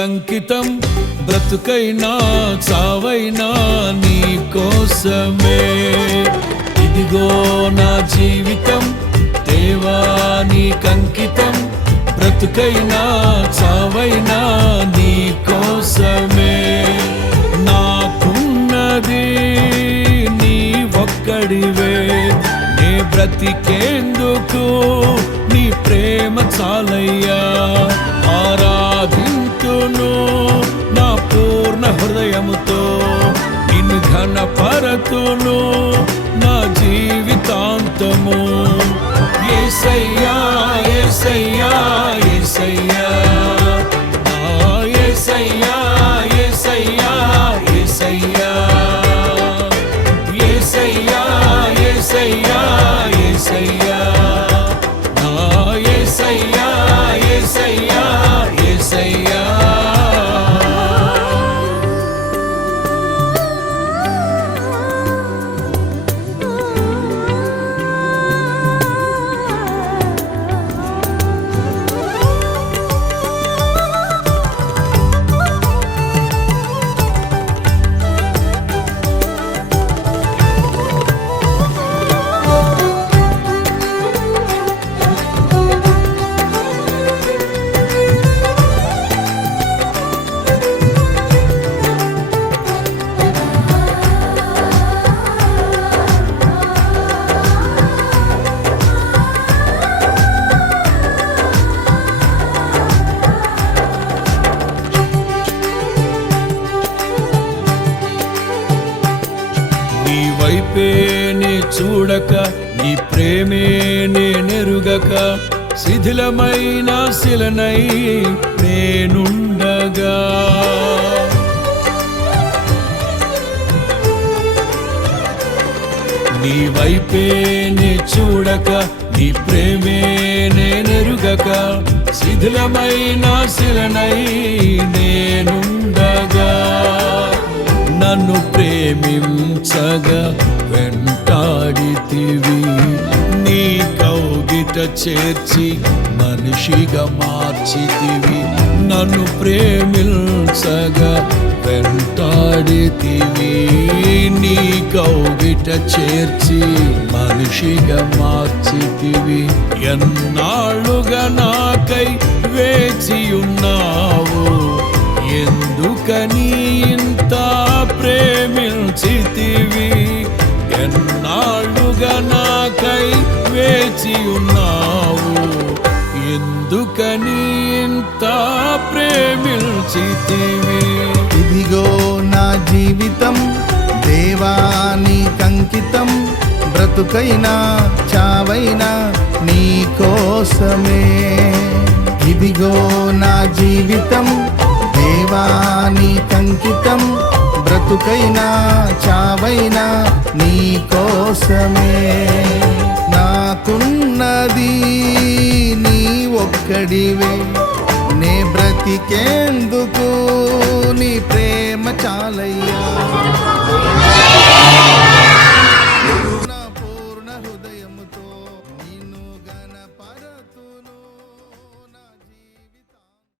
నీకంకితం, బ్రతుకైనా చావైనా నీ కోసమే. ఇదిగో నా జీవితం దేవా నీకంకితం, బ్రతుకైనా చావైనా నీ కోసమే. నాకున్నది నీ ఒక్కడివే, నే బ్రతికేందుకు నీ ప్రేమ చాలయ్యా. ఆరాధింతును నా పూర్ణ హృదయముతో, నిన్ను ఘనపరతును నా జీవితాంతము. యేసయ్యా యేసయ్యా యేసయ్యా, యేసయ్యా యేసయ్యా యేసయ్యా, యేసయ్యా యేసయ్యా యేసయ్యా, యేసయ్యా యేసయ్యా యేసయ్యా. నీ వైపేనే చూడక, నీ ప్రేమే నేనెరుగక, శిథిలమైన శిలనై నేనుండగా. నీ వైపేనే చూడక, నీ ప్రేమే నేనెరుగక, శిథిలమైన శిలనై నేనుండగా. నన్ను ప్రేమించగా వెంటాడితివి, నీ కౌగిట చేర్చి మనిషిగా మార్చితివి. నన్ను ప్రేమించగా వెంటాడితివి, నీ కౌగిట చేర్చి మనిషిగా మార్చితివి. ఎన్నాళ్ళుగా నాకై వేచియున్నావు, ఎందుకని ఇంత ప్రేమించితివి. ఎన్నాళ్ళుగా నాకై వేచి ఉన్నావు, ఎందుకని ఇంత ప్రేమించితివి. ఇదిగో నా జీవితం దేవా నీకంకితం, బ్రతుకైనా చావైనా నీ కోసమే. ఇదిగో నా జీవితం దేవా నీకంకితం, బ్రతుకైనా చావైనా నీ కోసమే. నాకున్నది నీ ఒక్కడివే, నే బ్రతికేందుకు నీ ప్రేమ చాలయ్యా.